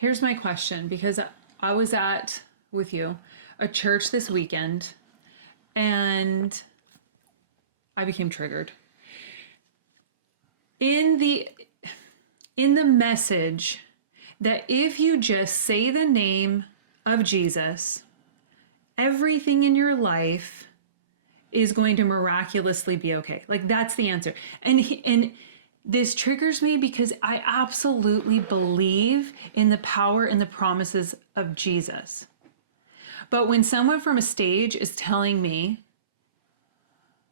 Here's my question, because I was at, with you, a church this weekend, and I became triggered. In the message that if you just say the name of Jesus, everything in your life is going to miraculously be okay. Like, that's the answer. And this triggers me because I absolutely believe in the power and the promises of Jesus. But when someone from a stage is telling me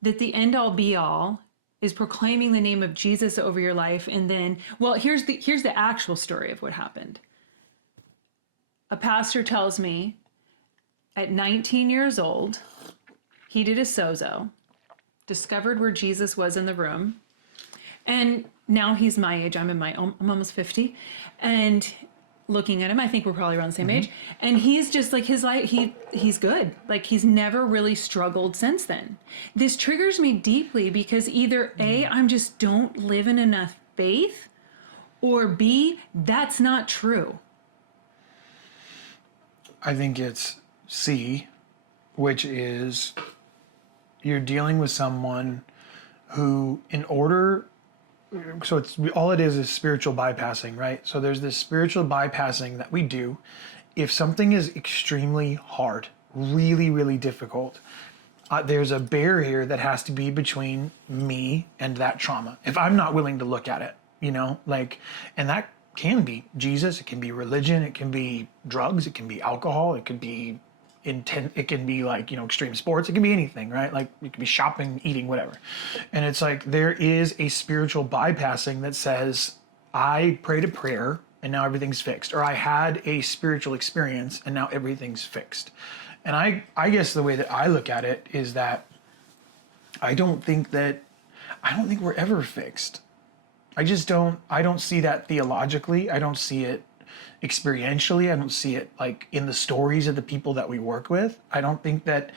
that the end all be all is proclaiming the name of Jesus over your life, and then, well, here's the actual story of what happened. A pastor tells me at 19 years old, he did a sozo, discovered where Jesus was in the room, and now he's my age. I'm almost 50, and looking at him, I think we're probably around the same age. And he's just like, his life, he's good. Like, he's never really struggled since then. This triggers me deeply because either A, I'm just don't live in enough faith, or B, that's not true. I think it's C, which is you're dealing with someone who, in order, so it's all it is spiritual bypassing, right? So there's this spiritual bypassing that we do if something is extremely hard, really, really difficult. There's a barrier that has to be between me and that trauma. If I'm not willing to look at it, and that can be Jesus, it can be religion, it can be drugs, it can be alcohol, it could be it can be extreme sports, it can be anything, right? Like, it could be shopping, eating, whatever. And it's like there is a spiritual bypassing that says, I prayed a prayer and now everything's fixed, or I had a spiritual experience and now everything's fixed. And I guess the way that I look at it is that I don't think we're ever fixed. I don't see that theologically. I don't see it experientially. I don't see it like in the stories of the people that we work with. I don't think that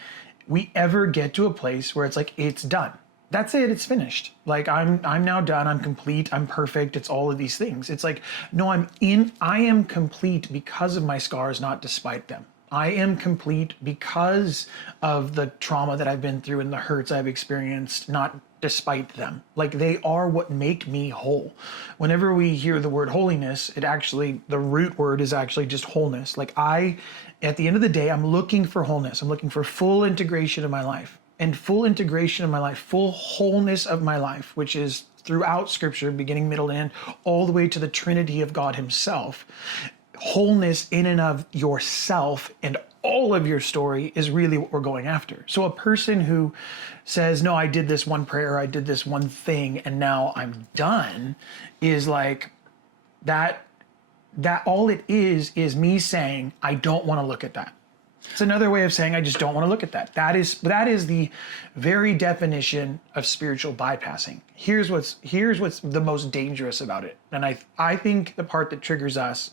we ever get to a place where it's like, it's done. That's it, it's finished. Like, I'm now done, I'm complete, I'm perfect, it's all of these things. It's like, no, I am complete because of my scars, not despite them. I am complete because of the trauma that I've been through and the hurts I've experienced, not despite them. Like, they are what make me whole. Whenever we hear the word holiness, the root word is actually just wholeness. Like, at the end of the day, I'm looking for wholeness. I'm looking for full integration of my life. And full integration of my life, full wholeness of my life, which is throughout Scripture, beginning, middle, and end, all the way to the Trinity of God Himself. Wholeness in and of yourself and all of your story is really what we're going after. So a person who says, no, I did this one prayer, I did this one thing, and now I'm done, is like that all it is me saying, I don't want to look at that. It's another way of saying I just don't want to look at that. That is the very definition of spiritual bypassing. Here's what's the most dangerous about it. And I think the part that triggers us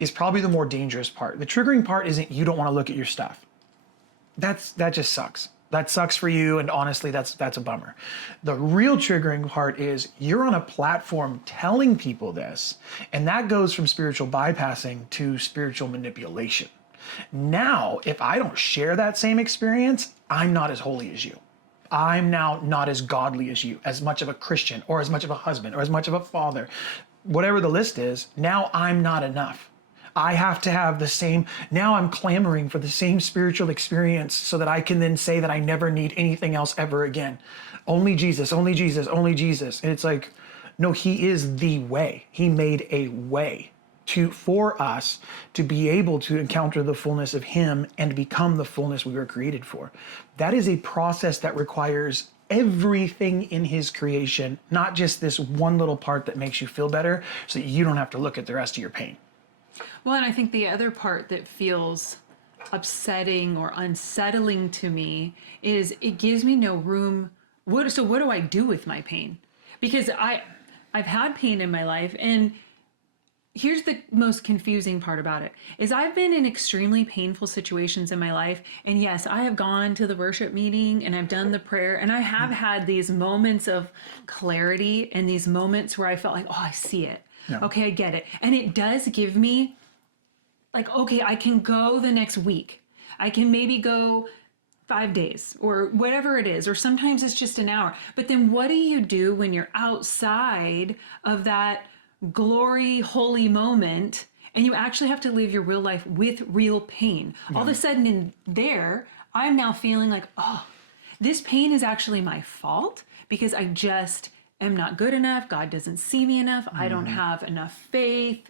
is probably the more dangerous part. The triggering part isn't you don't want to look at your stuff. That just sucks. That sucks for you, and honestly, that's a bummer. The real triggering part is you're on a platform telling people this, and that goes from spiritual bypassing to spiritual manipulation. Now, if I don't share that same experience, I'm not as holy as you. I'm now not as godly as you, as much of a Christian, or as much of a husband, or as much of a father. Whatever the list is, now I'm not enough. I have to have the same, now I'm clamoring for the same spiritual experience so that I can then say that I never need anything else ever again. Only Jesus, only Jesus, only Jesus. And it's like, no, He is the way. He made a way for us to be able to encounter the fullness of Him and become the fullness we were created for. That is a process that requires everything in His creation, not just this one little part that makes you feel better so that you don't have to look at the rest of your pain. Well, and I think the other part that feels upsetting or unsettling to me is it gives me no room. So what do I do with my pain? Because I've had pain in my life, and here's the most confusing part about it is I've been in extremely painful situations in my life. And yes, I have gone to the worship meeting and I've done the prayer, and I have had these moments of clarity and these moments where I felt like, oh, I see it. Yeah. Okay, I get it. And it does give me like, okay, I can go the next week. I can maybe go 5 days or whatever it is, or sometimes it's just an hour. But then what do you do when you're outside of that glory, holy moment and you actually have to live your real life with real pain? All of a sudden in there, I'm now feeling like, oh, this pain is actually my fault because I just am not good enough. God doesn't see me enough. I don't have enough faith.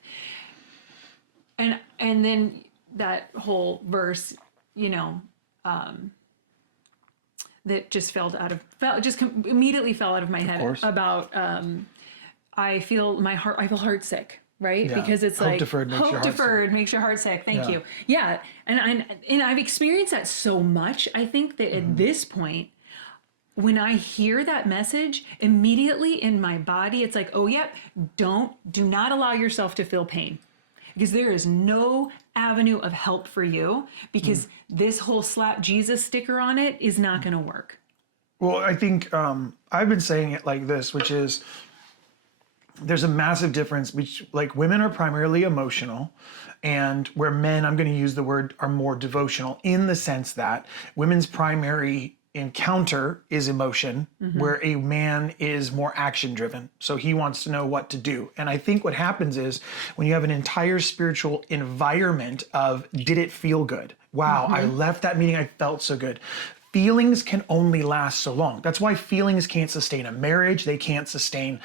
And then that whole verse, that just immediately fell out of my head about I feel heart sick, right? Yeah. Because it's Hope like deferred makes your heart sick. Thank Yeah. you. Yeah, and I've experienced that so much. I think that at this point, when I hear that message, immediately in my body, it's like, oh yeah, do not allow yourself to feel pain. Because there is no avenue of help for you, because this whole slap Jesus sticker on it is not going to work. Well, I think I've been saying it like this, which is there's a massive difference between, like, women are primarily emotional, and where men, I'm going to use the word, are more devotional, in the sense that women's primary encounter is emotion, where a man is more action driven. So he wants to know what to do. And I think what happens is when you have an entire spiritual environment of, did it feel good? Wow, I left that meeting, I felt so good. Feelings can only last so long. That's why feelings can't sustain a marriage. They can't sustain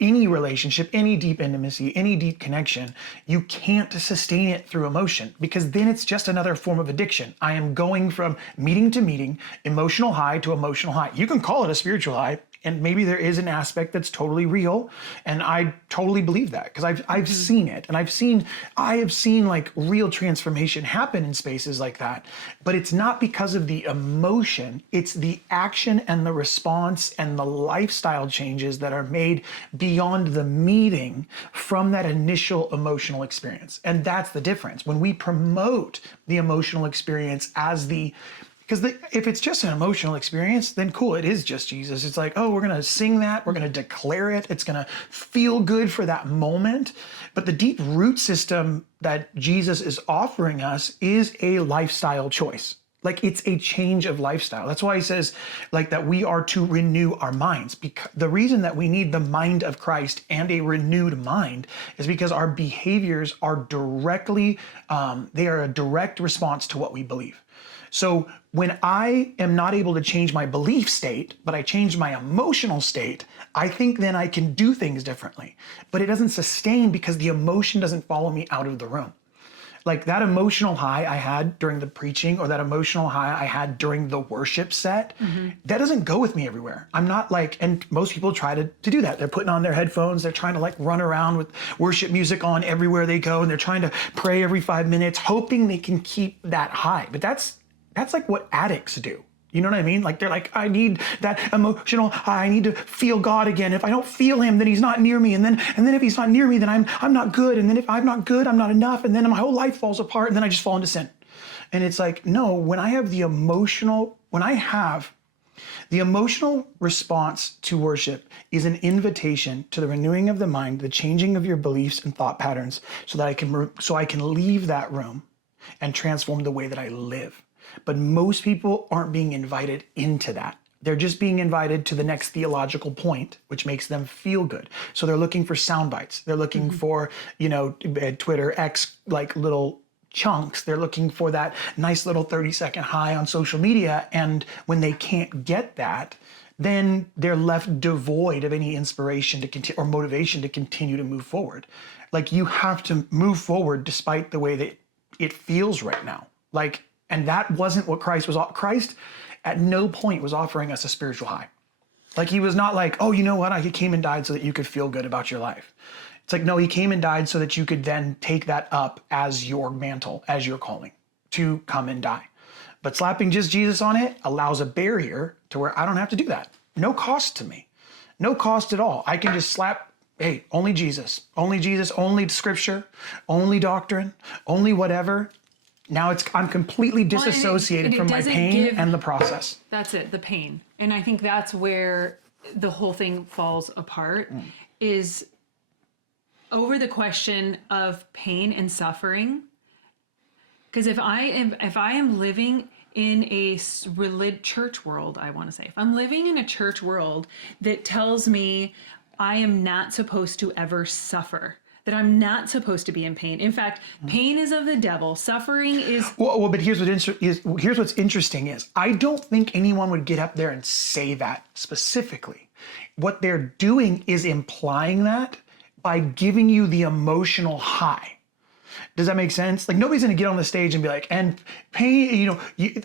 any relationship, any deep intimacy, any deep connection. You can't sustain it through emotion, because then it's just another form of addiction. I am going from meeting to meeting, emotional high to emotional high. You can call it a spiritual high, and maybe there is an aspect that's totally real, and I totally believe that, because I've seen it, and I have seen like real transformation happen in spaces like that. But it's not because of the emotion, it's the action and the response and the lifestyle changes that are made beyond the meeting from that initial emotional experience. And that's the difference. When we promote the emotional experience as because if it's just an emotional experience, then cool, it is just Jesus. It's like, oh, we're going to sing that, we're going to declare it, it's going to feel good for that moment. But the deep root system that Jesus is offering us is a lifestyle choice. Like, it's a change of lifestyle. That's why he says, like, that we are to renew our minds. Because the reason that we need the mind of Christ and a renewed mind is because our behaviors are they are a direct response to what we believe. So when I am not able to change my belief state, but I change my emotional state, I think then I can do things differently. But it doesn't sustain, because the emotion doesn't follow me out of the room. Like, that emotional high I had during the preaching, or that emotional high I had during the worship set, that doesn't go with me everywhere. I'm not like, and most people try to do that. They're putting on their headphones, they're trying to like run around with worship music on everywhere they go, and they're trying to pray every 5 minutes, hoping they can keep that high. But that's like what addicts do. You know what I mean? Like, they're like, I need that emotional high. I need to feel God again. If I don't feel him, then he's not near me. And then if he's not near me, then I'm not good. And then if I'm not good, I'm not enough. And then my whole life falls apart. And then I just fall into sin. And it's like, no, when I have the emotional response to worship is an invitation to the renewing of the mind, the changing of your beliefs and thought patterns, so that I can leave that room and transform the way that I live. But most people aren't being invited into that. They're just being invited to the next theological point, which makes them feel good. So they're looking for sound bites. They're looking for, Twitter, X, like little chunks. They're looking for that nice little 30-second high on social media. And when they can't get that, then they're left devoid of any inspiration to continue, or motivation to continue to move forward. Like, you have to move forward despite the way that it feels right now. Like, and that wasn't what Christ was. Christ at no point was offering us a spiritual high. Like, he was not like, oh, you know what? He came and died so that you could feel good about your life. It's like, no, he came and died so that you could then take that up as your mantle, as your calling, to come and die. But slapping just Jesus on it allows a barrier to where I don't have to do that. No cost to me. No cost at all. I can just slap, hey, only Jesus, only scripture, only doctrine, only whatever. Now I'm completely disassociated from my pain and the process. That's it, the pain. And I think that's where the whole thing falls apart, is over the question of pain and suffering. Because if I am living in a church world, I want to say, if I'm living in a church world that tells me I am not supposed to ever suffer, that I'm not supposed to be in pain. In fact, pain is of the devil. Suffering is. Well, but here's what's interesting is I don't think anyone would get up there and say that specifically. What they're doing is implying that by giving you the emotional high. Does that make sense? Like nobody's going to get on the stage and be like, and pain,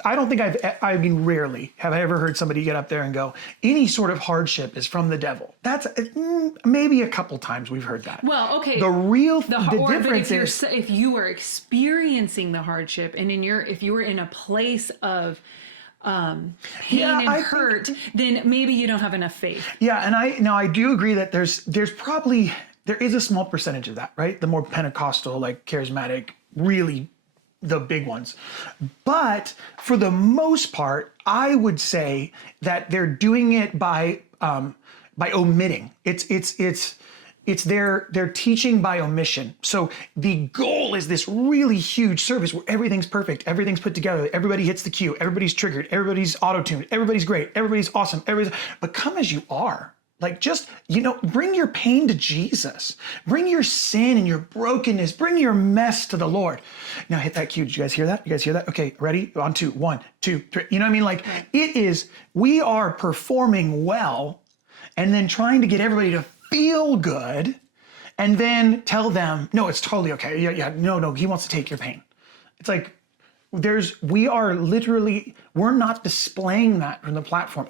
I don't think I mean, rarely have I ever heard somebody get up there and go, any sort of hardship is from the devil. That's maybe a couple times we've heard that. Well, okay. The difference is if you are experiencing the hardship and if you were in a place of pain and hurt, then maybe you don't have enough faith. Yeah, and I do agree that there is a small percentage of that, right? The more Pentecostal, like charismatic, really the big ones. But for the most part, I would say that they're doing it by omitting. It's their teaching by omission. So the goal is this really huge service where everything's perfect, everything's put together, everybody hits the cue, everybody's triggered, everybody's auto-tuned, everybody's great, everybody's awesome, but come as you are. Like just, bring your pain to Jesus. Bring your sin and your brokenness. Bring your mess to the Lord. Now hit that cue. Did you guys hear that? You guys hear that? Okay, ready? On two. 1, 2, 3. You know what I mean? Like we are performing well and then trying to get everybody to feel good and then tell them, no, it's totally okay. Yeah, no, he wants to take your pain. It's like, we're not displaying that from the platform.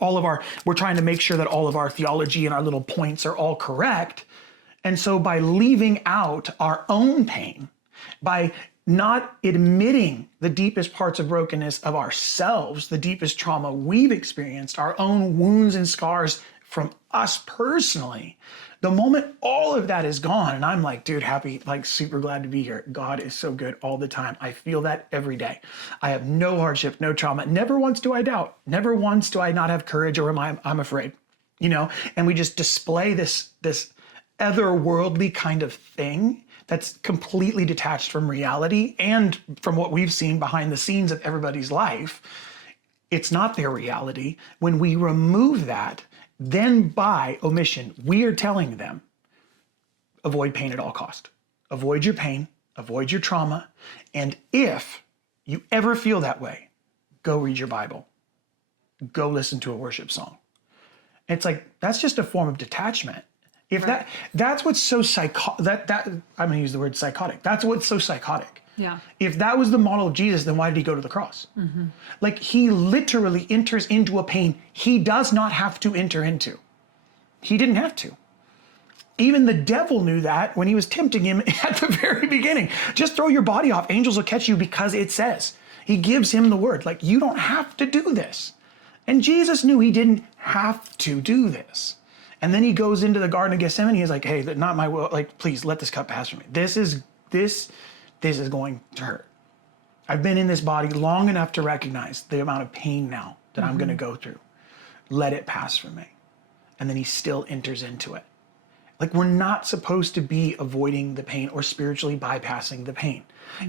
We're trying to make sure that all of our theology and our little points are all correct. And so by leaving out our own pain, by not admitting the deepest parts of brokenness of ourselves, the deepest trauma we've experienced, our own wounds and scars from us personally, the moment all of that is gone, and I'm like, dude, happy, like super glad to be here. God is so good all the time. I feel that every day. I have no hardship, no trauma. Never once do I doubt. Never once do I not have courage or I'm afraid, and we just display this otherworldly kind of thing that's completely detached from reality and from what we've seen behind the scenes of everybody's life. It's not their reality. When we remove that, then by omission, we are telling them, avoid pain at all cost. Avoid your pain, avoid your trauma. And if you ever feel that way, go read your Bible. Go listen to a worship song. It's like, that's just a form of detachment. If that's what's so I'm going to use the word psychotic. That's what's so psychotic. Yeah. If that was the model of Jesus, then why did he go to the cross? Mm-hmm. Like he literally enters into a pain he does not have to enter into. He didn't have to. Even the devil knew that when he was tempting him at the very beginning. Just throw your body off. Angels will catch you because it says. He gives him the word. Like, you don't have to do this. And Jesus knew he didn't have to do this. And then he goes into the Garden of Gethsemane. He's like, hey, not my will. Like, please let this cup pass from me. This is going to hurt. I've been in this body long enough to recognize the amount of pain now that I'm going to go through. Let it pass from me. And then he still enters into it. Like, we're not supposed to be avoiding the pain or spiritually bypassing the pain.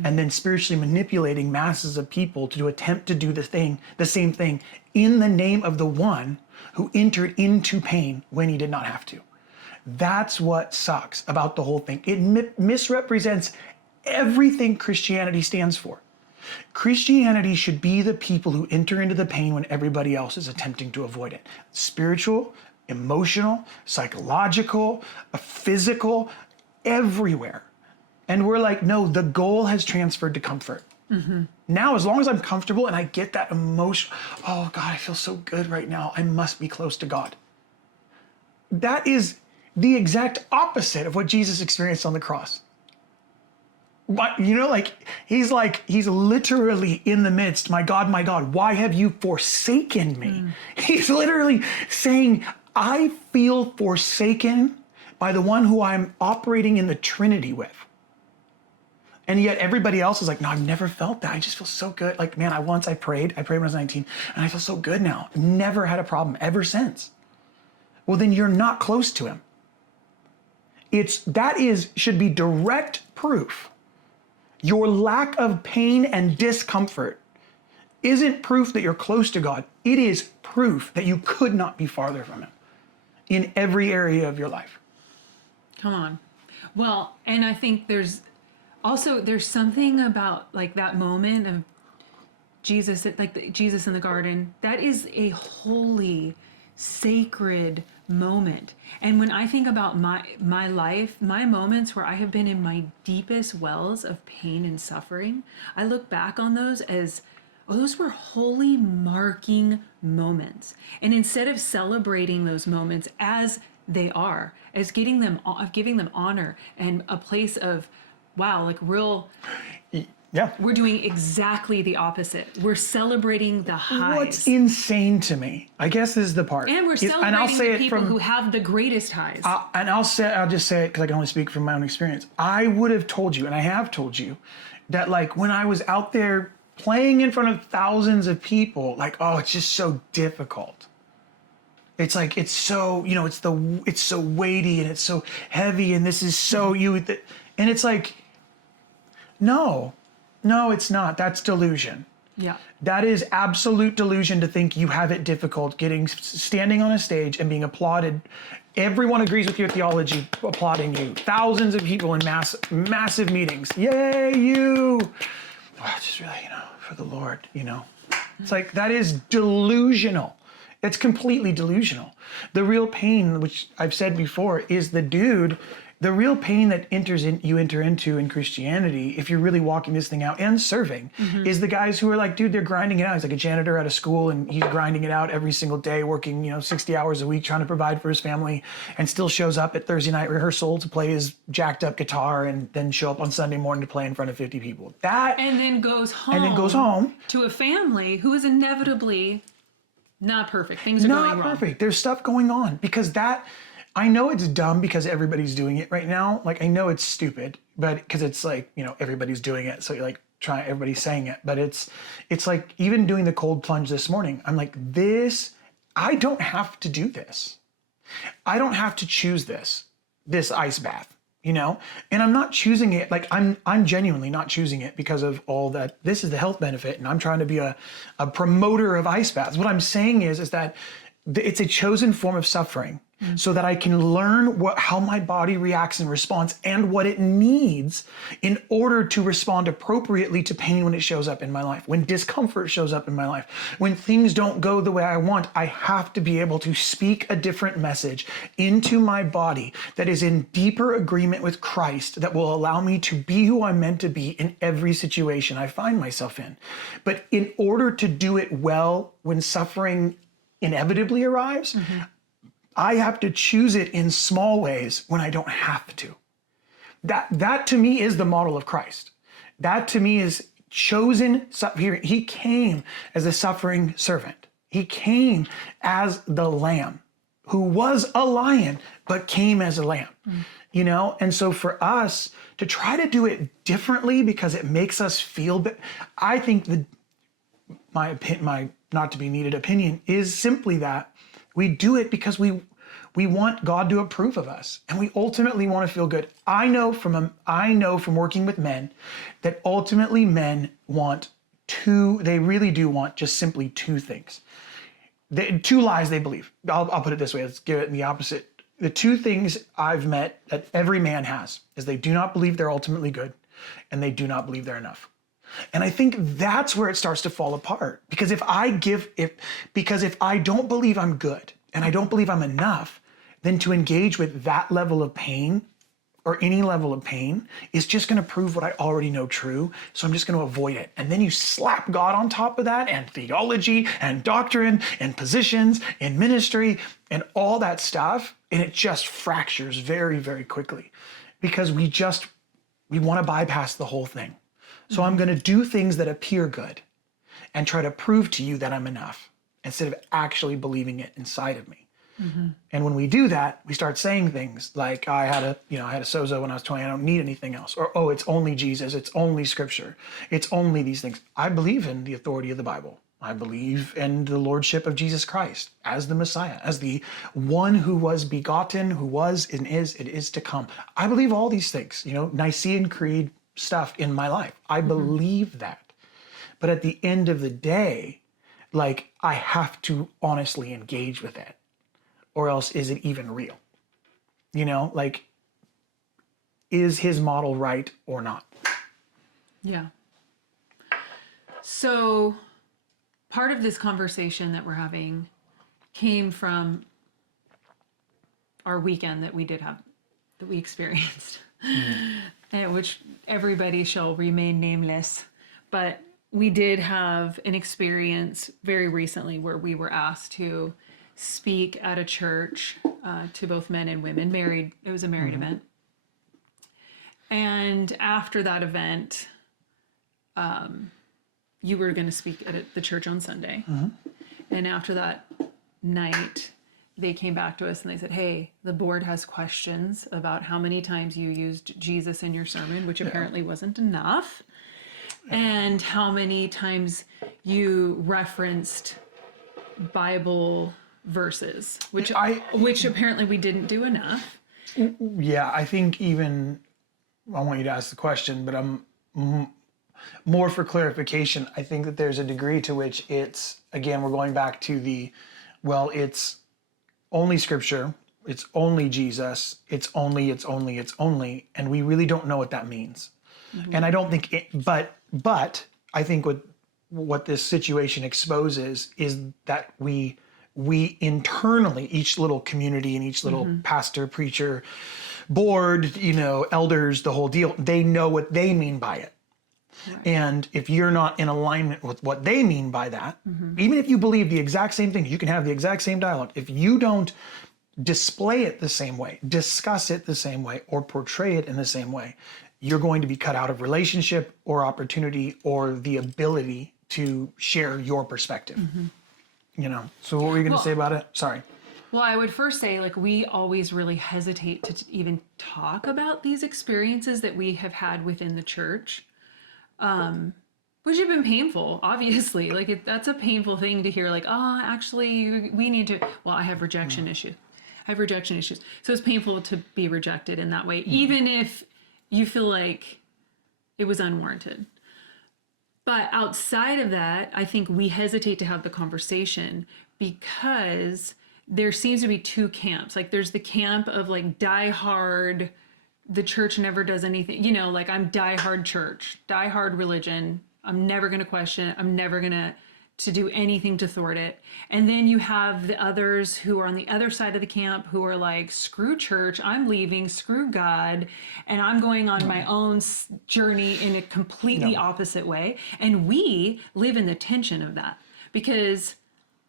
And then spiritually manipulating masses of people to attempt to do the same thing in the name of the one who entered into pain when he did not have to. That's what sucks about the whole thing. It misrepresents everything Christianity stands for. Christianity should be the people who enter into the pain when everybody else is attempting to avoid it. Spiritual, emotional, psychological, physical, everywhere. And we're like, no, the goal has transferred to comfort. Mm-hmm. Now, as long as I'm comfortable and I get that emotion, oh God, I feel so good right now. I must be close to God. That is the exact opposite of what Jesus experienced on the cross. But, he's literally in the midst, my God, why have you forsaken me? He's literally saying, I feel forsaken by the one who I'm operating in the Trinity with. And yet everybody else is like, no, I've never felt that. I just feel so good. Like, man, I prayed when I was 19, and I feel so good now. Never had a problem ever since. Well, then you're not close to him. Should be direct proof Your lack of pain and discomfort isn't proof that you're close to God. It is proof that you could not be farther from Him in every area of your life. Come on. Well, and I think there's something about like that moment of Jesus, Jesus in the garden. That is a holy, sacred moment. And when I think about my life, my moments where I have been in my deepest wells of pain and suffering, I look back on those as, oh, those were holy marking moments. And instead of celebrating those moments as they are, as giving them honor and a place of, wow, like real. Yeah. We're doing exactly the opposite. We're celebrating the highs. What's insane to me, I guess this is the part. And we're celebrating the people who have the greatest highs. I'll just say it because I can only speak from my own experience. I would have told you, and I have told you, that like when I was out there playing in front of thousands of people, like, oh, it's just so difficult. It's like, it's so, it's so weighty and it's so heavy and this is so and it's like, no, it's not. That's delusion. Yeah. That is absolute delusion to think you have it difficult standing on a stage and being applauded. Everyone agrees with your theology, applauding you. Thousands of people in massive meetings. Yay, you. Oh, just really, for the Lord, It's like, that is delusional. It's completely delusional. The real pain, which I've said before, is the real pain that you enter into in Christianity, if you're really walking this thing out and serving, is the guys who are like, dude, they're grinding it out. He's like a janitor at a school and he's grinding it out every single day, working, 60 hours a week, trying to provide for his family, and still shows up at Thursday night rehearsal to play his jacked up guitar and then show up on Sunday morning to play in front of 50 people. And then goes home to a family who is inevitably not perfect. Things are going wrong. Not perfect. There's stuff going on because I know it's dumb because everybody's doing it right now. Like, I know it's stupid, but because it's like, everybody's doing it. So you're like, everybody's saying it. But it's like, even doing the cold plunge this morning, I'm like, I don't have to do this. I don't have to choose this ice bath, and I'm not choosing it. Like, I'm genuinely not choosing it because of all that. This is the health benefit. And I'm trying to be a promoter of ice baths. What I'm saying is that it's a chosen form of suffering. So that I can learn how my body reacts and responds and what it needs in order to respond appropriately to pain when it shows up in my life, when discomfort shows up in my life, when things don't go the way I want. I have to be able to speak a different message into my body that is in deeper agreement with Christ, that will allow me to be who I'm meant to be in every situation I find myself in. But in order to do it well when suffering inevitably arrives, I have to choose it in small ways when I don't have to. That to me is the model of Christ. That to me is chosen. He came as a suffering servant. He came as the lamb who was a lion, but came as a lamb, And so for us to try to do it differently because it makes us feel better, I think my not to be needed opinion is simply that we do it because we want God to approve of us, and we ultimately want to feel good. I know from working with men that ultimately men want they really do want just simply two things. Two lies they believe. I'll put it this way, let's give it in the opposite. The two things I've met that every man has is they do not believe they're ultimately good, and they do not believe they're enough. And I think that's where it starts to fall apart. Because if I don't believe I'm good and I don't believe I'm enough, then to engage with that level of pain or any level of pain is just going to prove what I already know true. So I'm just going to avoid it. And then you slap God on top of that, and theology and doctrine and positions and ministry and all that stuff. And it just fractures very, very quickly because we want to bypass the whole thing. So I'm going to do things that appear good and try to prove to you that I'm enough instead of actually believing it inside of me. And when we do that, we start saying things like, I had a sozo when I was 20, I don't need anything else. Or, oh, it's only Jesus, it's only scripture, it's only these things. I believe in the authority of the Bible. I believe in the lordship of Jesus Christ as the Messiah, as the one who was begotten, who was and is to come. I believe all these things, Nicene Creed, stuff in my life. I believe that. But at the end of the day, like, I have to honestly engage with it, or else is it even real? You know, like, is his model right or not? Yeah. So part of this conversation that we're having came from our weekend that we did have, that we experienced, and which everybody shall remain nameless. But we did have an experience very recently where we were asked to speak at a church to both men and women. Married, it was a married event. And after that event, you were going to speak at the church on Sunday. And after that night, they came back to us and they said, hey, the board has questions about how many times you used Jesus in your sermon, which apparently wasn't enough, and how many times you referenced Bible verses, which apparently we didn't do enough. Yeah, I think even, I want you to ask the question, but I'm more for clarification. I think that there's a degree to which it's, again, we're going back to it's only scripture, it's only Jesus, it's only, and we really don't know what that means. And I don't think but I think what this situation exposes is that we internally, each little community and each little pastor, preacher, board, elders, the whole deal, they know what they mean by it. Right. And if you're not in alignment with what they mean by that, even if you believe the exact same thing, you can have the exact same dialogue. If you don't display it the same way, discuss it the same way, or portray it in the same way, you're going to be cut out of relationship or opportunity or the ability to share your perspective. So what were you going to say about it? Sorry. Well, I would first say, we always really hesitate to even talk about these experiences that we have had within the church, which have been painful, obviously. That's a painful thing to hear, actually, we need to, I have rejection issues. So it's painful to be rejected in that way, even if you feel like it was unwarranted. But outside of that, I think we hesitate to have the conversation because there seems to be two camps. There's the camp of die hard, the church never does anything, I'm die hard church, die hard religion. I'm never going to question it. I'm never going to do anything to thwart it. And then you have the others who are on the other side of the camp who are like, screw church, I'm leaving, screw God, and I'm going on my own journey in a completely opposite way. And we live in the tension of that because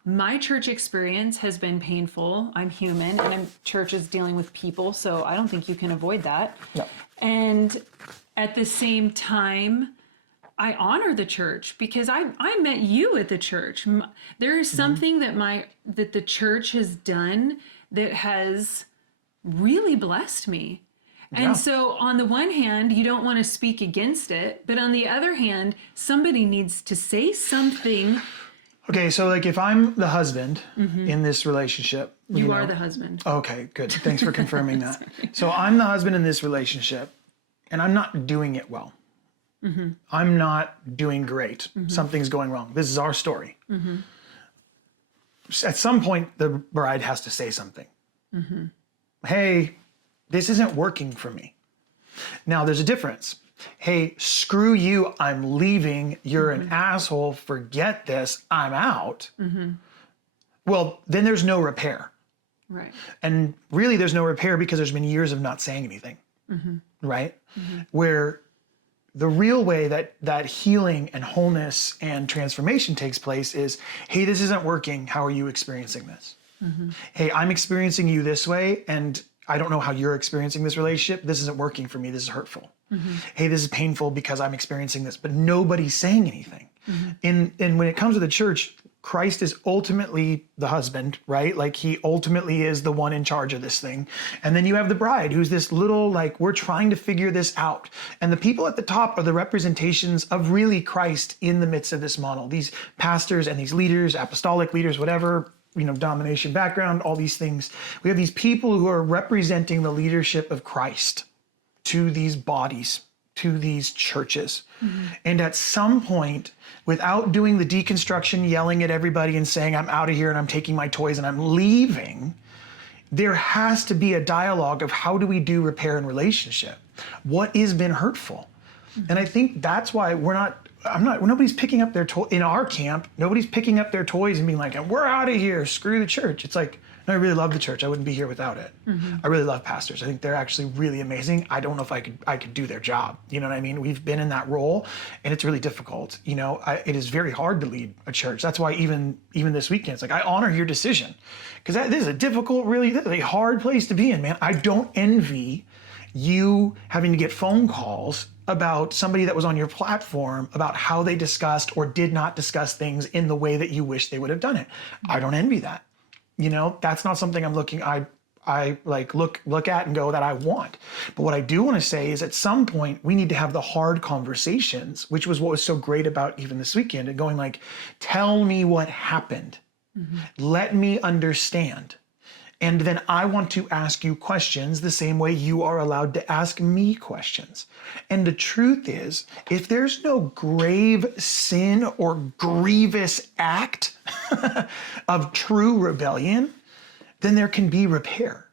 my church experience has been painful. I'm human, and church is dealing with people, so I don't think you can avoid that. No. And at the same time, I honor the church because I met you at the church. There is something that the church has done that has really blessed me. And so on the one hand, you don't want to speak against it, but on the other hand, somebody needs to say something. Okay, so if I'm the husband in this relationship. You are the husband. Okay, good. Thanks for confirming that. So I'm the husband in this relationship, and I'm not doing it well. I'm not doing great. Something's going wrong. This is our story. At some point, the bride has to say something. Hey, this isn't working for me. Now, there's a difference. Hey, screw you, I'm leaving. You're an asshole. Forget this. I'm out. Well, then there's no repair. Right. And really, there's no repair because there's been years of not saying anything. Right? Where the real way that healing and wholeness and transformation takes place is, hey, this isn't working. How are you experiencing this? Hey, I'm experiencing you this way, and I don't know how you're experiencing this relationship. This isn't working for me. This is hurtful. Hey, this is painful because I'm experiencing this, but nobody's saying anything. And when it comes to the church, Christ is ultimately the husband, right? He ultimately is the one in charge of this thing. And then you have the bride, who's this little, we're trying to figure this out. And the people at the top are the representations of really Christ in the midst of this model. These pastors and these leaders, apostolic leaders, whatever, domination background, all these things. We have these people who are representing the leadership of Christ to these bodies, to these churches. And at some point, without doing the deconstruction, yelling at everybody and saying, I'm out of here and I'm taking my toys and I'm leaving, there has to be a dialogue of how do we do repair in relationship? What has been hurtful? And I think that's why nobody's picking up their toys in our camp. Nobody's picking up their toys and being like, we're out of here, screw the church. It's like, no, I really love the church. I wouldn't be here without it. I really love pastors. I think they're actually really amazing. I don't know if I could do their job. You know what I mean? We've been in that role and it's really difficult. You know, it is very hard to lead a church. That's why even this weekend, it's like, I honor your decision because this is a difficult, this is a hard place to be in, man. I don't envy you having to get phone calls about somebody that was on your platform about how they discussed or did not discuss things in the way that you wish they would have done it. I don't envy that. You know, that's not something I'm looking, I like look at and go that I want. But what I do want to say is at some point we need to have the hard conversations, which was what was so great about even this weekend, and going like, tell me what happened. Let me understand. And then I want to ask you questions the same way you are allowed to ask me questions. And the truth is, if there's no grave sin or grievous act of true rebellion, then there can be repair.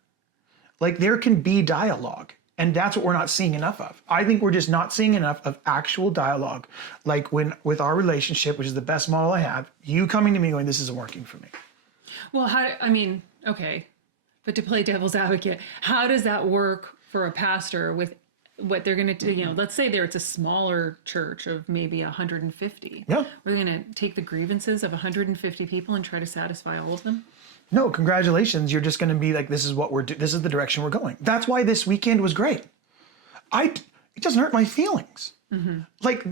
Like there can be dialogue. And that's what we're not seeing enough of. I think we're just not seeing enough of actual dialogue. Like with our relationship, which is the best model I have, you coming to me going, this isn't working for me. Well, okay. But to play devil's advocate, how does that work for a pastor with what they're going to do? You know, let's say it's a smaller church of maybe 150. Yeah. We're going to take the grievances of 150 people and try to satisfy all of them? No, congratulations. You're just going to be like, this is this is the direction we're going. That's why this weekend was great. It doesn't hurt my feelings. Like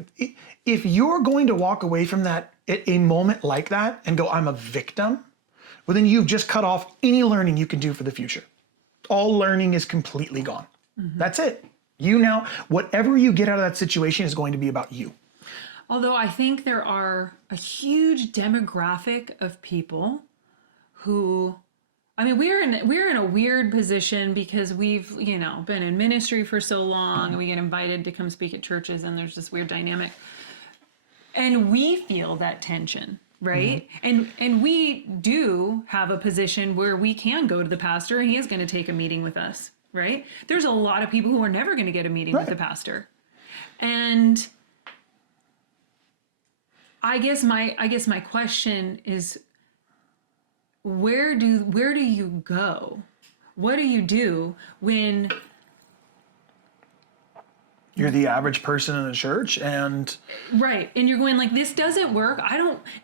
if you're going to walk away from that at a moment like that and go, I'm a victim, well, then you've just cut off any learning you can do for the future. All learning is completely gone. That's it. You now, whatever you get out of that situation is going to be about you. Although I think there are a huge demographic of people who, we're in a weird position because we've, been in ministry for so long and we get invited to come speak at churches and there's this weird dynamic. And we feel that tension. Right. And we do have a position where we can go to the pastor and he is going to take a meeting with us. Right. There's a lot of people who are never going to get a meeting with the pastor. And I guess my question is, where do you go? What do you do when you're the average person in the church and right, and you're going like, this doesn't work.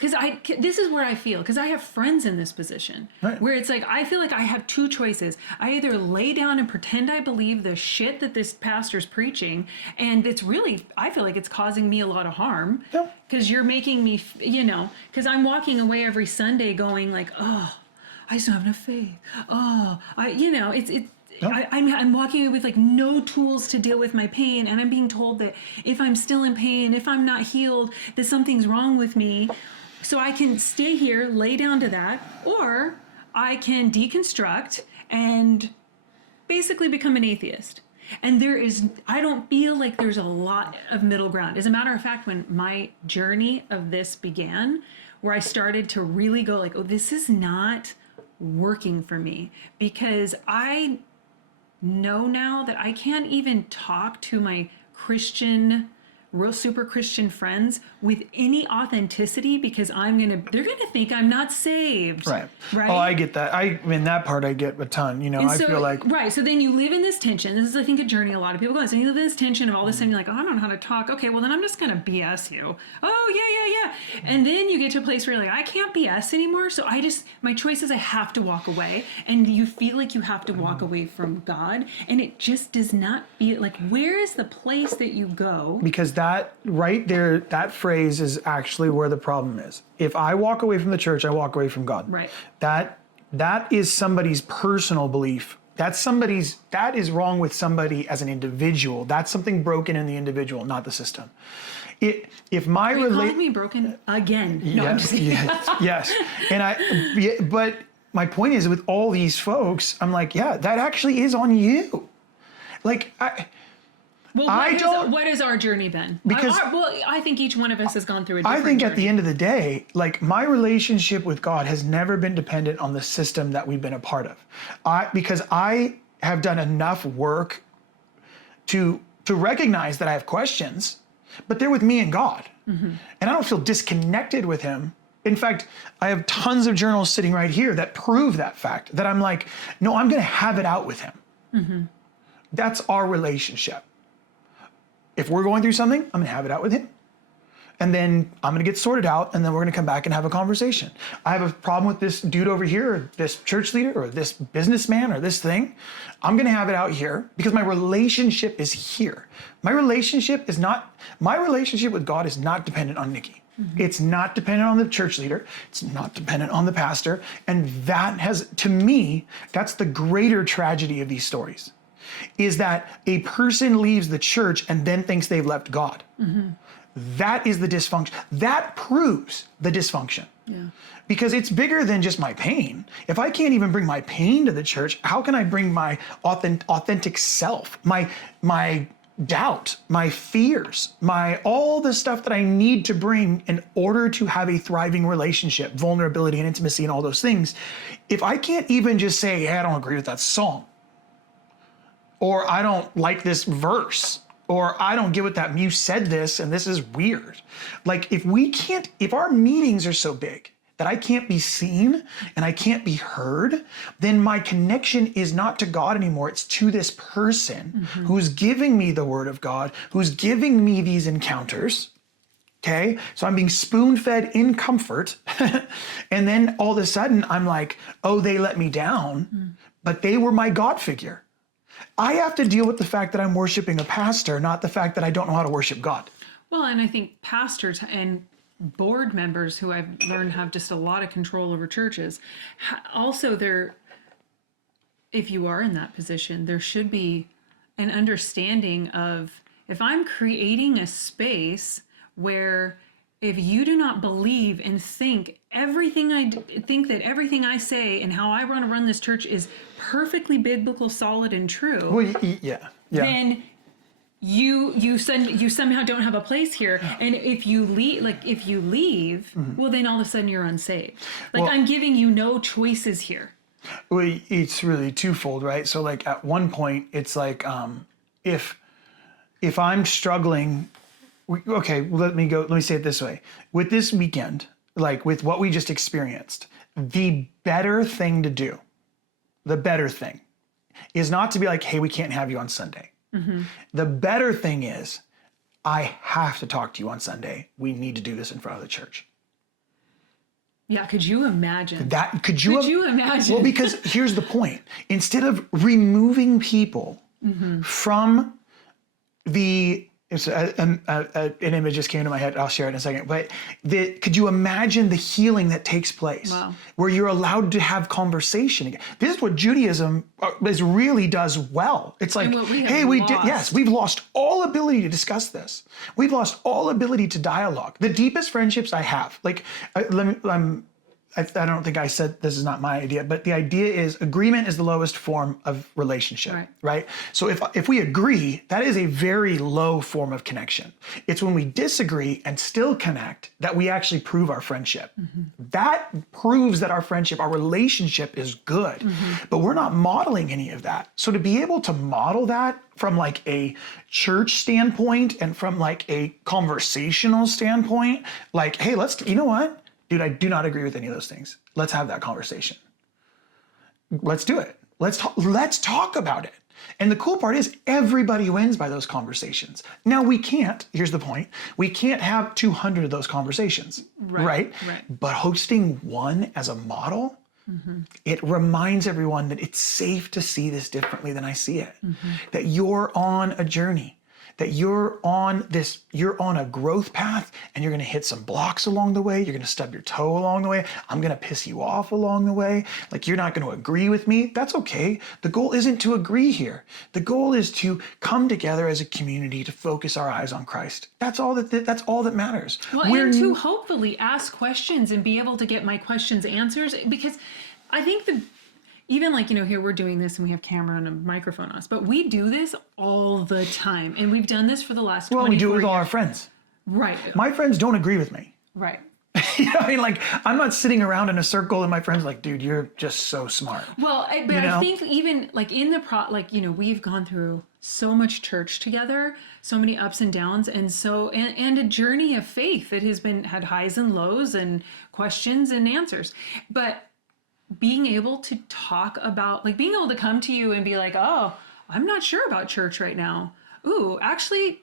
This is where I feel, because I have friends in this position where it's like, I feel like I have two choices. I either lay down and pretend I believe the shit that this pastor's preaching, and it's really, I feel like it's causing me a lot of harm because you're making me, because I'm walking away every Sunday going like, oh, I just don't have enough faith. Oh, I'm walking away with like no tools to deal with my pain, and I'm being told that if I'm still in pain, if I'm not healed, that something's wrong with me. So I can stay here, lay down to that, or I can deconstruct and basically become an atheist. And I don't feel like there's a lot of middle ground. As a matter of fact, when my journey of this began, where I started to really go like, oh, this is not working for me, because I know now that I can't even talk to my real super Christian friends with any authenticity, because they're gonna think I'm not saved. Right. Oh, I get that. That part I get a ton. I feel like right. So then you live in this tension. This is, I think, a journey a lot of people go on. So you live in this tension of all of a sudden you're like, oh, I don't know how to talk. Okay, well then I'm just gonna BS you. Oh yeah. And then you get to a place where you're like, I can't BS anymore. So my choice is I have to walk away. And you feel like you have to walk away from God, and it just does not feel like, where is the place that you go? Because that right there, that phrase is actually where the problem is. If I walk away from the church, I walk away from God. Right. That is somebody's personal belief. That is wrong with somebody as an individual. That's something broken in the individual, not the system. If my Are you calling me broken again? No, I'm just kidding. Yes. But my point is, with all these folks, I'm like, yeah, that actually is on you. Like Well, what has our journey been? Because I think each one of us has gone through a different I think journey. at the end of the day, like my relationship with God has never been dependent on the system that we've been a part of. Because I have done enough work to recognize that I have questions, but they're with me and God. And I don't feel disconnected with him. In fact, I have tons of journals sitting right here that prove that fact, that I'm like, no, I'm going to have it out with him. That's our relationship. If we're going through something, I'm going to have it out with him. And then I'm going to get sorted out, and then we're going to come back and have a conversation. I have a problem with this dude over here, or this church leader, or this businessman, or this thing. I'm going to have it out here because my relationship is here. My relationship with God is not dependent on Nicci. It's not dependent on the church leader. It's not dependent on the pastor. And that has, to me, that's the greater tragedy of these stories, is that a person leaves the church and then thinks they've left God. That is the dysfunction. That proves the dysfunction. Yeah. Because it's bigger than just my pain. If I can't even bring my pain to the church, how can I bring my authentic self, my doubt, my fears, all the stuff that I need to bring in order to have a thriving relationship, vulnerability and intimacy and all those things? If I can't even just say, hey, I don't agree with that song, or I don't like this verse, or I don't get what that, you said this and this is weird. Like if our meetings are so big that I can't be seen and I can't be heard, then my connection is not to God anymore. It's to this person who's giving me the word of God, who's giving me these encounters. Okay, so I'm being spoon-fed in comfort. And then all of a sudden I'm like, oh, they let me down, but they were my God figure. I have to deal with the fact that I'm worshiping a pastor, not the fact that I don't know how to worship God. Well, and I think pastors and board members who I've learned have just a lot of control over churches. Also, if you are in that position, there should be an understanding of, if I'm creating a space where if you do not believe and think that everything I say and how I want to run this church is perfectly biblical, solid, and true, Well, yeah. then you somehow don't have a place here. And if you leave, well, then all of a sudden you're unsaved. Like, I'm giving you no choices here. Well, it's really twofold, right? So like at one point, it's like if I'm struggling. Okay, let me say it this way. With this weekend, like with what we just experienced, the better thing to do, is not to be like, hey, we can't have you on Sunday. The better thing is, I have to talk to you on Sunday. We need to do this in front of the church. Yeah, could you imagine? Could you imagine? Well, because here's the point. Instead of removing people from an image just came to my head. I'll share it in a second. But could you imagine the healing that takes place? Wow. Where you're allowed to have conversation again. This is what Judaism really does well. It's like, hey, we've lost all ability to discuss this. We've lost all ability to dialogue. The deepest friendships I have, like, I don't think I said this is not my idea, but the idea is agreement is the lowest form of relationship, right? So if we agree, that is a very low form of connection. It's when we disagree and still connect that we actually prove our friendship. That proves that our relationship is good, but we're not modeling any of that. So to be able to model that from like a church standpoint and from like a conversational standpoint, like, hey, you know what? Dude, I do not agree with any of those things. Let's have that conversation. Let's do it. Let's talk about it. And the cool part is everybody wins by those conversations. Now here's the point, we can't have 200 of those conversations, right? But hosting one as a model, it reminds everyone that it's safe to see this differently than I see it. That you're on a journey. That you're on a growth path and you're going to hit some blocks along the way. You're going to stub your toe along the way. I'm going to piss you off along the way. Like, you're not going to agree with me. That's okay. The goal isn't to agree here. The goal is to come together as a community to focus our eyes on Christ. That's all that matters. Well, and to hopefully ask questions and be able to get my questions answers, because I think even like, here we're doing this and we have camera and a microphone on us, but we do this all the time. And we've done this for the last 24 Well, we do it with years. all our friends. Right. My friends don't agree with me. Right. You know what I mean? Like, I'm not sitting around in a circle and my friends like, dude, you're just so smart. Well, I think even like in the we've gone through so much church together, so many ups and downs, and and a journey of faith that had highs and lows and questions and answers. But being able to talk about, like, being able to come to you and be like, oh, I'm not sure about church right now. Ooh, actually,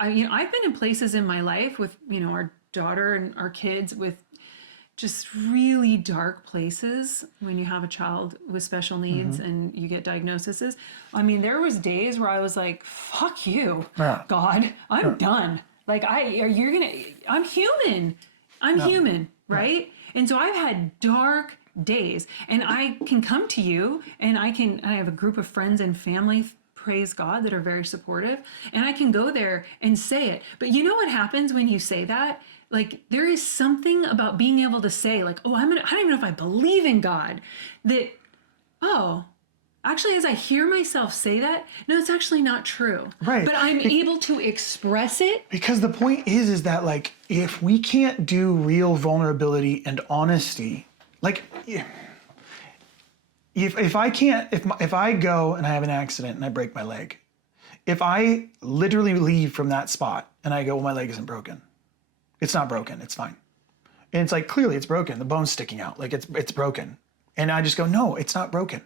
I've been in places in my life with, our daughter and our kids with just really dark places when you have a child with special needs and you get diagnoses. I mean, there was days where I was like, fuck you, God, I'm done. Like, I'm human. I'm human, right? And so I've had dark days, and I can come to you, and I have a group of friends and family, praise God, that are very supportive, and I can go there and say it. But you know what happens when you say that? Like, there is something about being able to say, like, oh, I don't even know if I believe in God, that, oh, actually, as I hear myself say that, no, it's actually not true. Right. But I'm able to express it. Because the point is that, like, if we can't do real vulnerability and honesty, like, if I go and I have an accident and I break my leg, if I literally leave from that spot and I go, well, my leg isn't broken. It's not broken, it's fine. And it's like, clearly it's broken, the bone's sticking out, like it's broken. And I just go, no, it's not broken.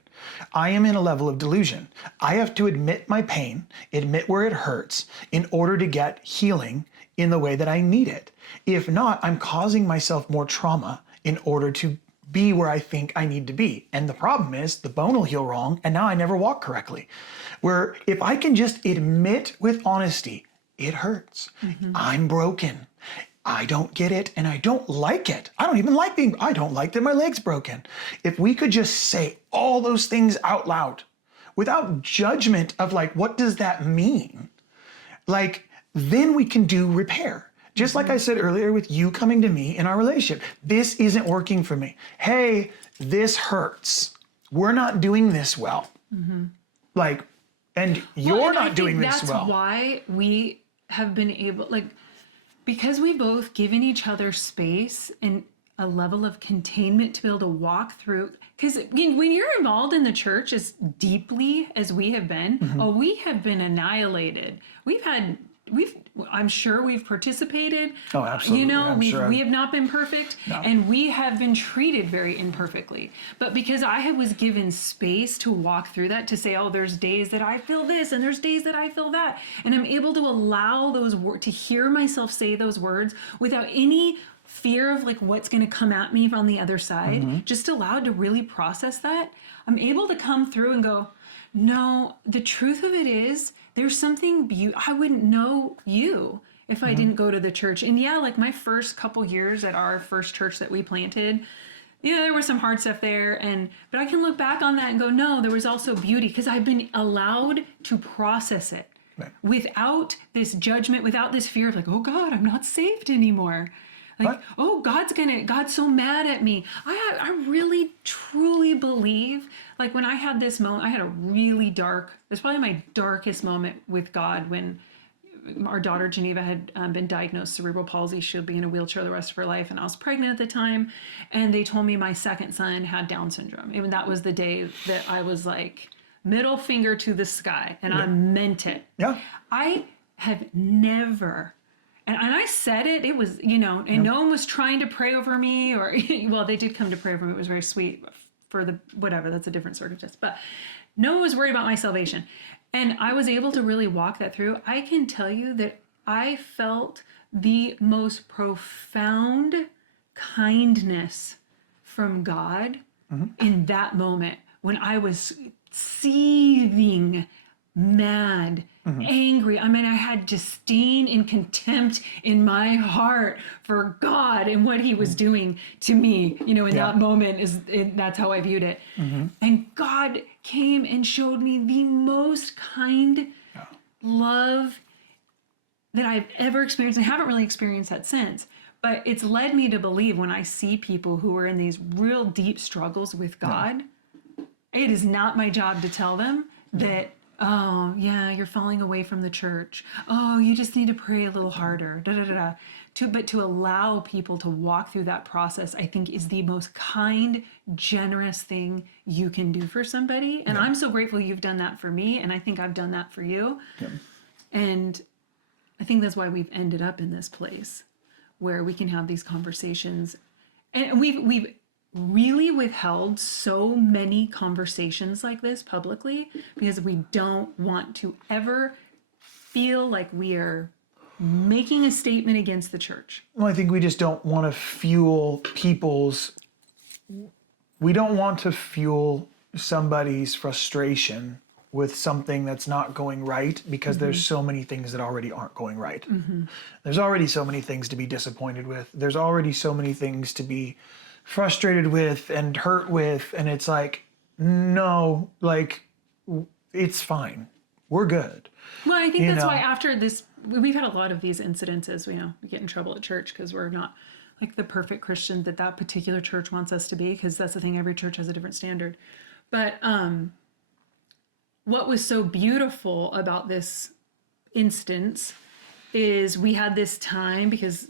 I am in a level of delusion. I have to admit my pain, admit where it hurts in order to get healing in the way that I need it. If not, I'm causing myself more trauma in order to be where I think I need to be. And the problem is the bone will heal wrong and now I never walk correctly. Where if I can just admit with honesty, it hurts. I'm broken. I don't get it and I don't like it. I don't like that my leg's broken. If we could just say all those things out loud without judgment of, like, what does that mean? Like, then we can do repair. Just like I said earlier with you coming to me in our relationship. This isn't working for me. Hey, this hurts. We're not doing this well. Like, and you're not doing this well. That's why we have been able, like, because we both given each other space and a level of containment to be able to walk through. Because when you're involved in the church as deeply as we have been, we have been annihilated. I'm sure we've participated. Oh, absolutely. We have not been perfect, and we have been treated very imperfectly. But because I was given space to walk through that, to say, oh, there's days that I feel this, and there's days that I feel that, and I'm able to allow those words, to hear myself say those words without any fear of, like, what's going to come at me on the other side, just allowed to really process that, I'm able to come through and go, no, the truth of it is, there's something I wouldn't know you if I didn't go to the church. And yeah, like, my first couple years at our first church that we planted, there was some hard stuff there, but I can look back on that and go, no, there was also beauty, because I've been allowed to process it without this judgment, without this fear of, like, oh God, I'm not saved anymore. Like, oh, God's so mad at me. I really, truly believe, like, when I had this moment, I had a really dark, it's probably my darkest moment with God, when our daughter Geneva had been diagnosed cerebral palsy. She'll be in a wheelchair the rest of her life. And I was pregnant at the time. And they told me my second son had Down syndrome. And that was the day that I was like, middle finger to the sky. And I meant it. Yeah. I have never... And I said it, was, and no one was trying to pray over me, or, well, they did come to pray over me. It was very sweet for whatever, that's a different circumstance. But no one was worried about my salvation. And I was able to really walk that through. I can tell you that I felt the most profound kindness from God in that moment, when I was seething, mad, angry. I mean, I had disdain and contempt in my heart for God and what he was doing to me, in that moment. That's how I viewed it. And God came and showed me the most kind love that I've ever experienced. I haven't really experienced that since, but it's led me to believe, when I see people who are in these real deep struggles with God, It is not my job to tell them that, oh, yeah, you're falling away from the church. Oh, you just need to pray a little harder. Da, da, da, da. But to allow people to walk through that process, I think is the most kind, generous thing you can do for somebody. And I'm so grateful you've done that for me. And I think I've done that for you. Yeah. And I think that's why we've ended up in this place where we can have these conversations. And we've really withheld so many conversations like this publicly because we don't want to ever feel like we are making a statement against the church. Well, I think we just don't want to fuel we don't want to fuel somebody's frustration with something that's not going right because there's so many things that already aren't going right. There's already so many things to be disappointed with. There's already so many things to be frustrated with and hurt with. And it's like, no, like, it's fine. We're good. Well, I think that's why after this, we've had a lot of these incidences. We get in trouble at church because we're not like the perfect Christian that particular church wants us to be, because that's the thing, every church has a different standard. But what was so beautiful about this instance is we had this time because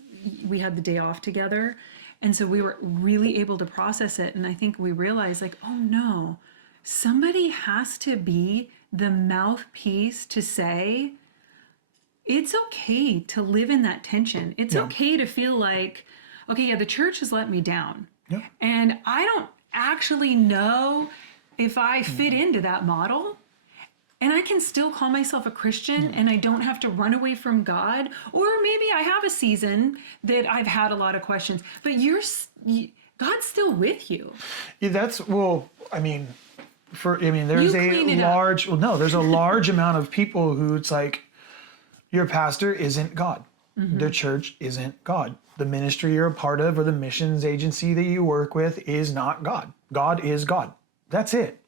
we had the day off together. And so we were really able to process it. And I think we realized like, oh no, somebody has to be the mouthpiece to say, it's okay to live in that tension. It's okay to feel like, okay, yeah, the church has let me down. Yeah. And I don't actually know if I fit into that model. And I can still call myself a Christian and I don't have to run away from God. Or maybe I have a season that I've had a lot of questions, but God's still with you. Yeah, there's there's a large amount of people who it's like, your pastor isn't God. The church isn't God. The ministry you're a part of or the missions agency that you work with is not God. God is God. That's it.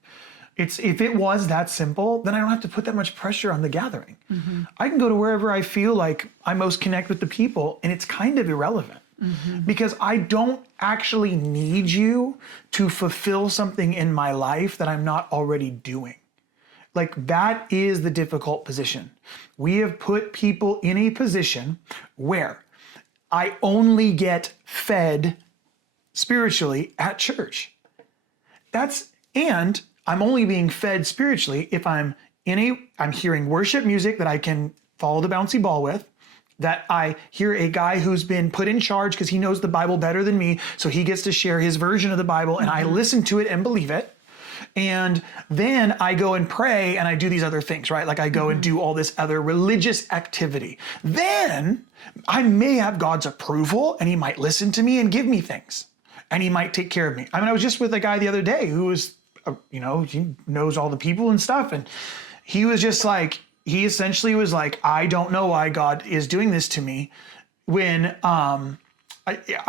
If it was that simple, then I don't have to put that much pressure on the gathering. I can go to wherever I feel like I most connect with the people, and it's kind of irrelevant because I don't actually need you to fulfill something in my life that I'm not already doing. Like, that is the difficult position. We have put people in a position where I only get fed spiritually at church. And I'm only being fed spiritually if I'm hearing worship music that I can follow the bouncy ball with, that I hear a guy who's been put in charge because he knows the Bible better than me, so he gets to share his version of the Bible and I listen to it and believe it. And then I go and pray and I do these other things, right? Like I go and do all this other religious activity. Then I may have God's approval and he might listen to me and give me things. And he might take care of me. I mean, I was just with a guy the other day who was, he knows all the people and stuff. And he was just like, he essentially was like, I don't know why God is doing this to me when, I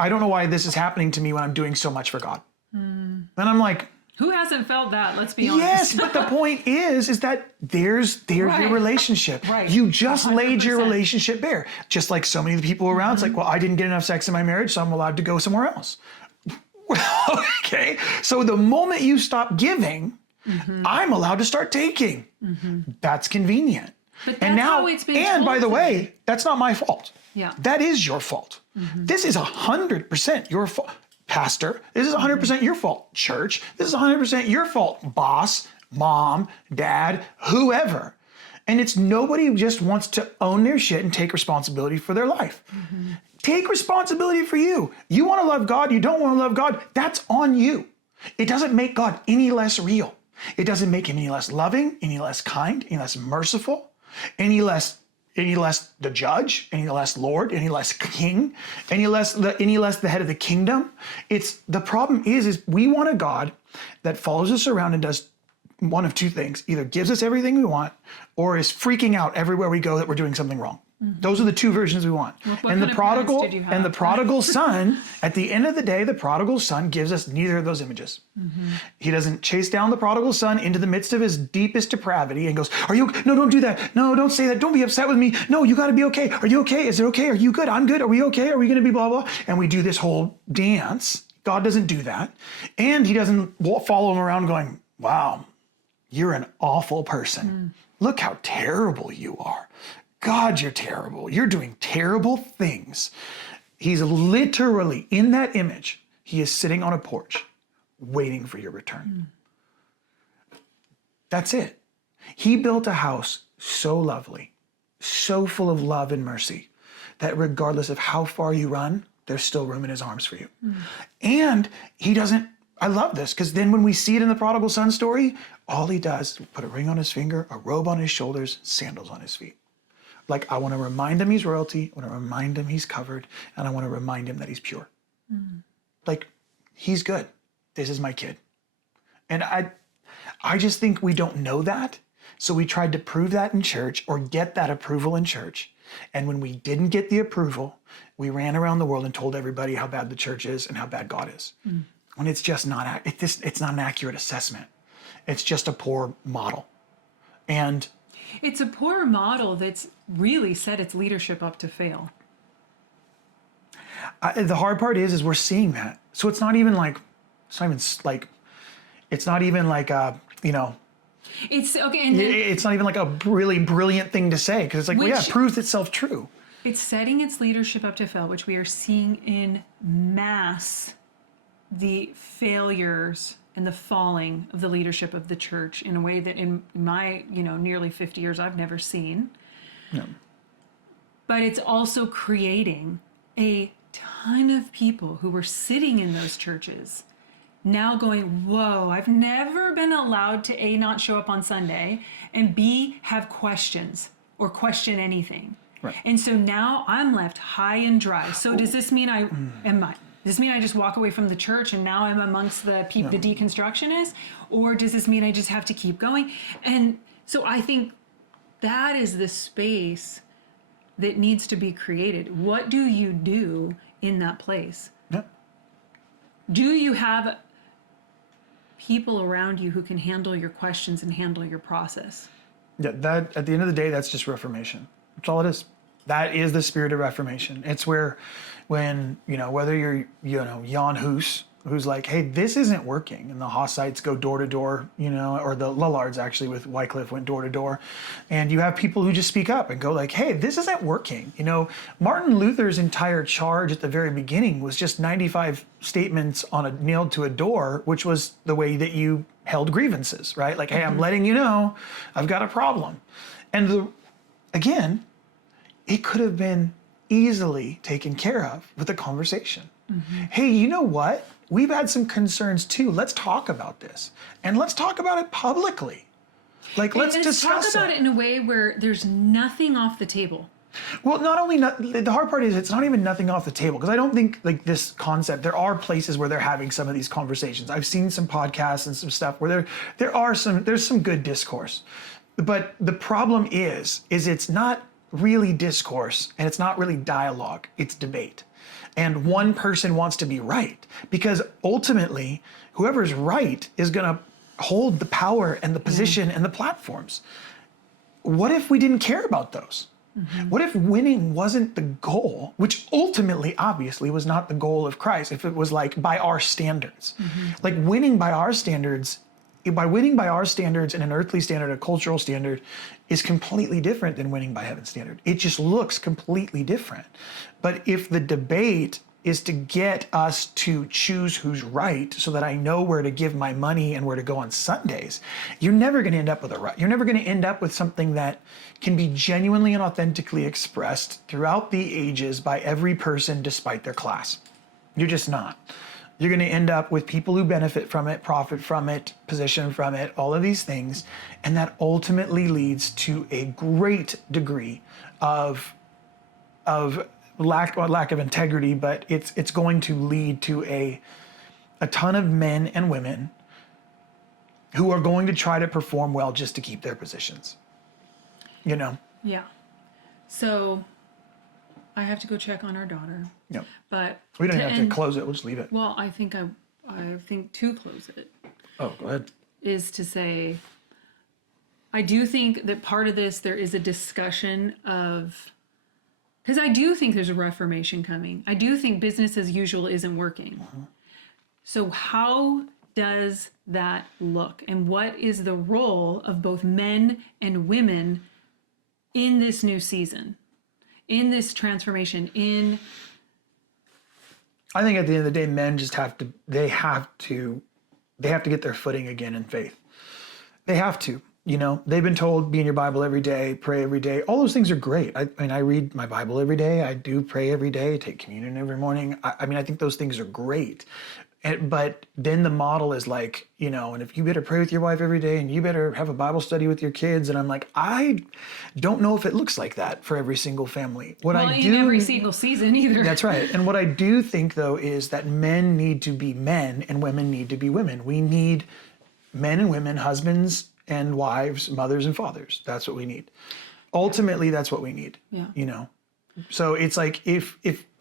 don't know why this is happening to me when I'm doing so much for God. And I'm like, who hasn't felt that? Let's be honest. Yes, but the point is that there's your relationship. Right. You just 100%. laid your relationship bare. Just like so many of the people around, it's like, well, I didn't get enough sex in my marriage, so I'm allowed to go somewhere else. Okay, so the moment you stop giving, I'm allowed to start taking. That's convenient. But that's how it's been and by told the to way, me. that's not my fault. Yeah. That is your fault. This is 100% your fault. Pastor, this is 100% your fault. Church, this is 100% your fault. Boss, mom, dad, whoever. And it's nobody who just wants to own their shit and take responsibility for their life. Take responsibility for you. You want to love God, you don't want to love God, that's on you. It doesn't make God any less real. It doesn't make him any less loving, any less kind, any less merciful, any less the judge, any less Lord, any less king, any less the head of the kingdom. It's the problem is we want a God that follows us around and does one of two things: either gives us everything we want, or is freaking out everywhere we go that we're doing something wrong. Those are the two versions we want. What the prodigal son, at the end of the day, the prodigal son gives us neither of those images. He doesn't chase down the prodigal son into the midst of his deepest depravity and goes, no, don't do that. No, don't say that. Don't be upset with me. No, you got to be okay. Are you okay? Is it okay? Are you good? I'm good. Are we okay? Are we going to be blah, blah? And we do this whole dance. God doesn't do that. And he doesn't follow him around going, wow, you're an awful person. Look how terrible you are. God, you're terrible. You're doing terrible things. He's literally in that image. He is sitting on a porch waiting for your return. That's it. He built a house so lovely, so full of love and mercy, that regardless of how far you run, there's still room in his arms for you. And he doesn't, I love this, because then when we see it in the prodigal son story, all he does is put a ring on his finger, a robe on his shoulders, sandals on his feet. Like, I want to remind him he's royalty, I want to remind him he's covered, and I want to remind him that he's pure. Like, he's good. This is my kid. And I just think we don't know that. So we tried to prove that in church or get that approval in church. And when we didn't get the approval, we ran around the world and told everybody how bad the church is and how bad God is. When it's just not, it's not an accurate assessment. It's just a poor model. And It's a poor model that's really set its leadership up to fail. the hard part is we're seeing that. So it's not even like, you know, It's okay, and then it's not even like a really brilliant thing to say, because it's like, well, yeah, it proves itself true. it's setting its leadership up to fail, which we are seeing in mass, the failures and the falling of the leadership of the church in a way that in my, nearly 50 years I've never seen. No. But it's also creating a ton of people who were sitting in those churches now going, whoa, I've never been allowed to A, not show up on Sunday, and B, have questions or question anything. Right. And so now I'm left high and dry. So does this mean does this mean I just walk away from the church and now I'm amongst the people, the deconstructionists? Or does this mean I just have to keep going? And so I think that is the space that needs to be created. What do you do in that place? Yeah. Do you have people around you who can handle your questions and handle your process? Yeah, that at the end of the day, that's just Reformation. That's all it is. That is the spirit of Reformation. It's where, when, whether you're, Jan Hus, who's like, hey, this isn't working. And the Hussites go door to door, or the Lollards actually with Wycliffe went door to door. And you have people who just speak up and go like, hey, this isn't working. Martin Luther's entire charge at the very beginning was just 95 statements nailed to a door, which was the way that you held grievances, right? Like, hey, I'm letting you know I've got a problem. And again, it could have been easily taken care of with a conversation. Hey, you know what? We've had some concerns too. Let's talk about this. And let's talk about it publicly. Like, let's discuss talk about it in a way where there's nothing off the table. Well, the hard part is it's not even nothing off the table, because I don't think like this concept, there are places where they're having some of these conversations. I've seen some podcasts and some stuff where there's some good discourse. But the problem is it's not really discourse and it's not really dialogue, it's debate. And one person wants to be right, because ultimately whoever's right is going to hold the power and the position and the platforms. What if we didn't care about those? What if winning wasn't the goal, which ultimately obviously was not the goal of Christ, if it was like by our standards? Like winning by our standards, and an earthly standard, a cultural standard, is completely different than winning by heaven's standard. It just looks completely different. But if the debate is to get us to choose who's right so that I know where to give my money and where to go on Sundays, you're never going to end up with a right. You're never going to end up with something that can be genuinely and authentically expressed throughout the ages by every person despite their class. You're just not. You're going to end up with people who benefit from it, profit from it, position from it, all of these things. And that ultimately leads to a great degree of lack of integrity, but it's going to lead to a ton of men and women who are going to try to perform well just to keep their positions. Yeah. So I have to go check on our daughter. Yeah. But We don't have to close it. We'll just leave it. Well, I think to close it Oh, go ahead. is to say, I do think that part of this, there is a discussion of, because I do think there's a reformation coming. I do think business as usual isn't working. So how does that look? And what is the role of both men and women in this new season, in this transformation, I think at the end of the day, men just they have to get their footing again in faith. They have to. They've been told, be in your Bible every day, pray every day. All those things are great. I read my Bible every day. I do pray every day, take communion every morning. I think those things are great. But then the model is like, and if you better pray with your wife every day and you better have a Bible study with your kids. And I'm like, I don't know if it looks like that for every single family. in every single season either. That's right. And what I do think, though, is that men need to be men and women need to be women. We need men and women, husbands and wives, mothers and fathers. That's what we need. Ultimately, that's what we need. Yeah. So it's like, if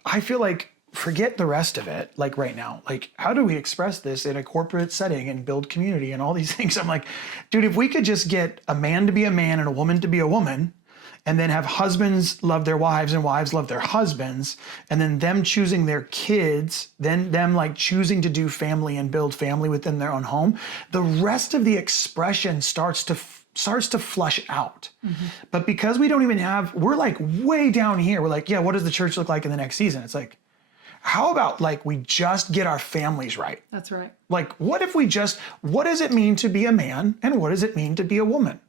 I feel like, forget the rest of it, like right now, like how do we express this in a corporate setting and build community and all these things? I'm like, dude, if we could just get a man to be a man and a woman to be a woman, and then have husbands love their wives and wives love their husbands, and then them choosing their kids, then them like choosing to do family and build family within their own home, the rest of the expression starts to flush out. Mm-hmm. But because we don't even we're like way down here. We're like, yeah, what does the church look like in the next season? It's like, how about like we just get our families right? That's right. Like, what does it mean to be a man and what does it mean to be a woman?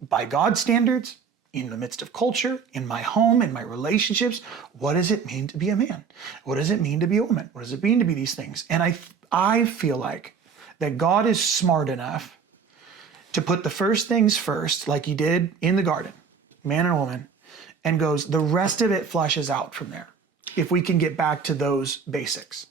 By God's standards, in the midst of culture, in my home, in my relationships, what does it mean to be a man? What does it mean to be a woman? What does it mean to be these things? And I feel like that God is smart enough to put the first things first, like he did in the garden, man and woman, and goes, the rest of it flushes out from there. If we can get back to those basics.